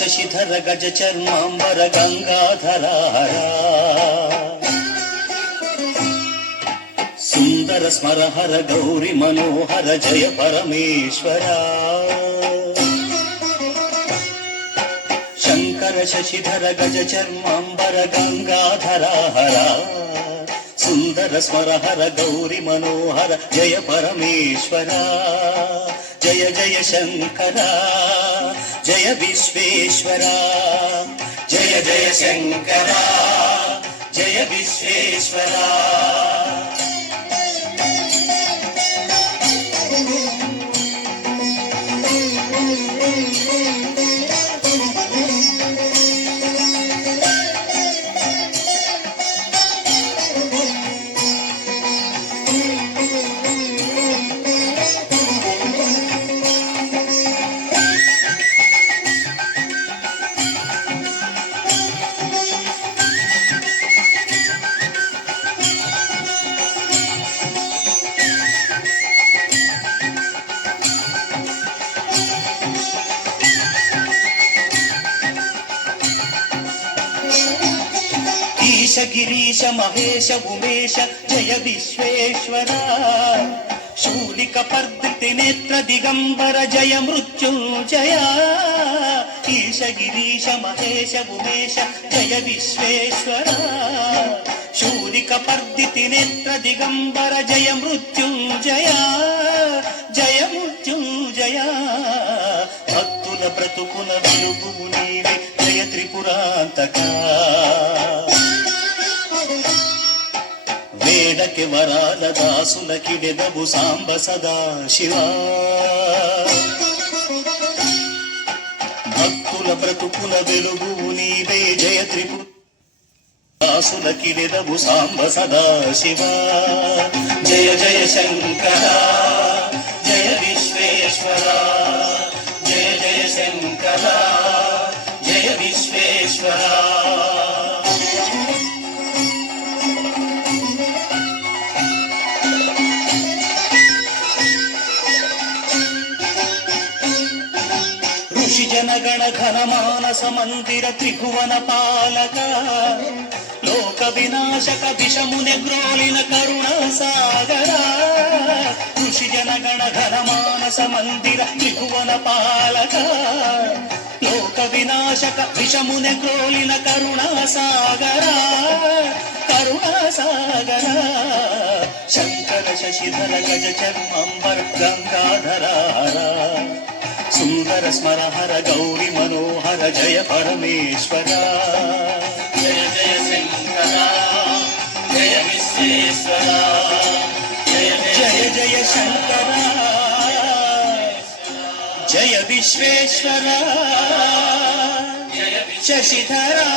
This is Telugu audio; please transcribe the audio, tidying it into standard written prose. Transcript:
శశిధర గజ చర్మాంబర గంగాధరారా సుందర స్మరహర గౌరి మనోహర జయ పరమేశ్వరా శంకర శశిధర గజ చర్మాంబర గంగాధరారా సుందర స్మరహర గౌరి మనోహర జయ పరమేశ్వరా జయ జయ శంకర జయ విశ్వేశ్వర జయ జయ శంకర జయ విశ్వేశ్వర ఈశ గిరీశ మహేశ ఉమేశ జయ విశ్వేశ్వర శూలిక పర్దితి నేత్ర దిగంబర జయ మృత్యుంజయ ఈశ గిరీశ మహేశ ఉమేశ జయ విశ్వేశ్వర శూలిక పర్దితి నేత్ర దిగంబర జయ మృత్యుంజయ జయ మృత్యుంజయ భక్తుల బ్రతుకున వెలుగు నీవే జయ త్రిపురాంతకా వేడకి వరాల దాసులకిడెదవు సాంబ సదా శివా భక్తుల బ్రతుకుల వెలుగు నీవే జయ త్రిపుర దాసులకిడెదవు సాంబ సదా శివా జయ జయ శంకర జయ విశ్వేశ్వర జయ జయ శంకర జయ విశ్వేశ్వర జనగణ ఘన మానస మందిర త్రిభువన పాలక లోక వినాశక విషముని గ్రోలిన కరుణ సాగర ఋషి జనగణ ఘన మానస మందిర త్రిభువన పాలక లోక వినాశక విషముని గ్రోలిన కరుణ సాగర కరుణ సాగర శంకర శశిధర గజ చర్మంబర గంగాధరారా సుందర స్మరహర గౌరి మనోహర జయ పరమేశ్వర జయ జయ శంకర జయ విశ్వేశ్వర జయ జయ శంకర జయ విశ్వేశ్వర శశిధరా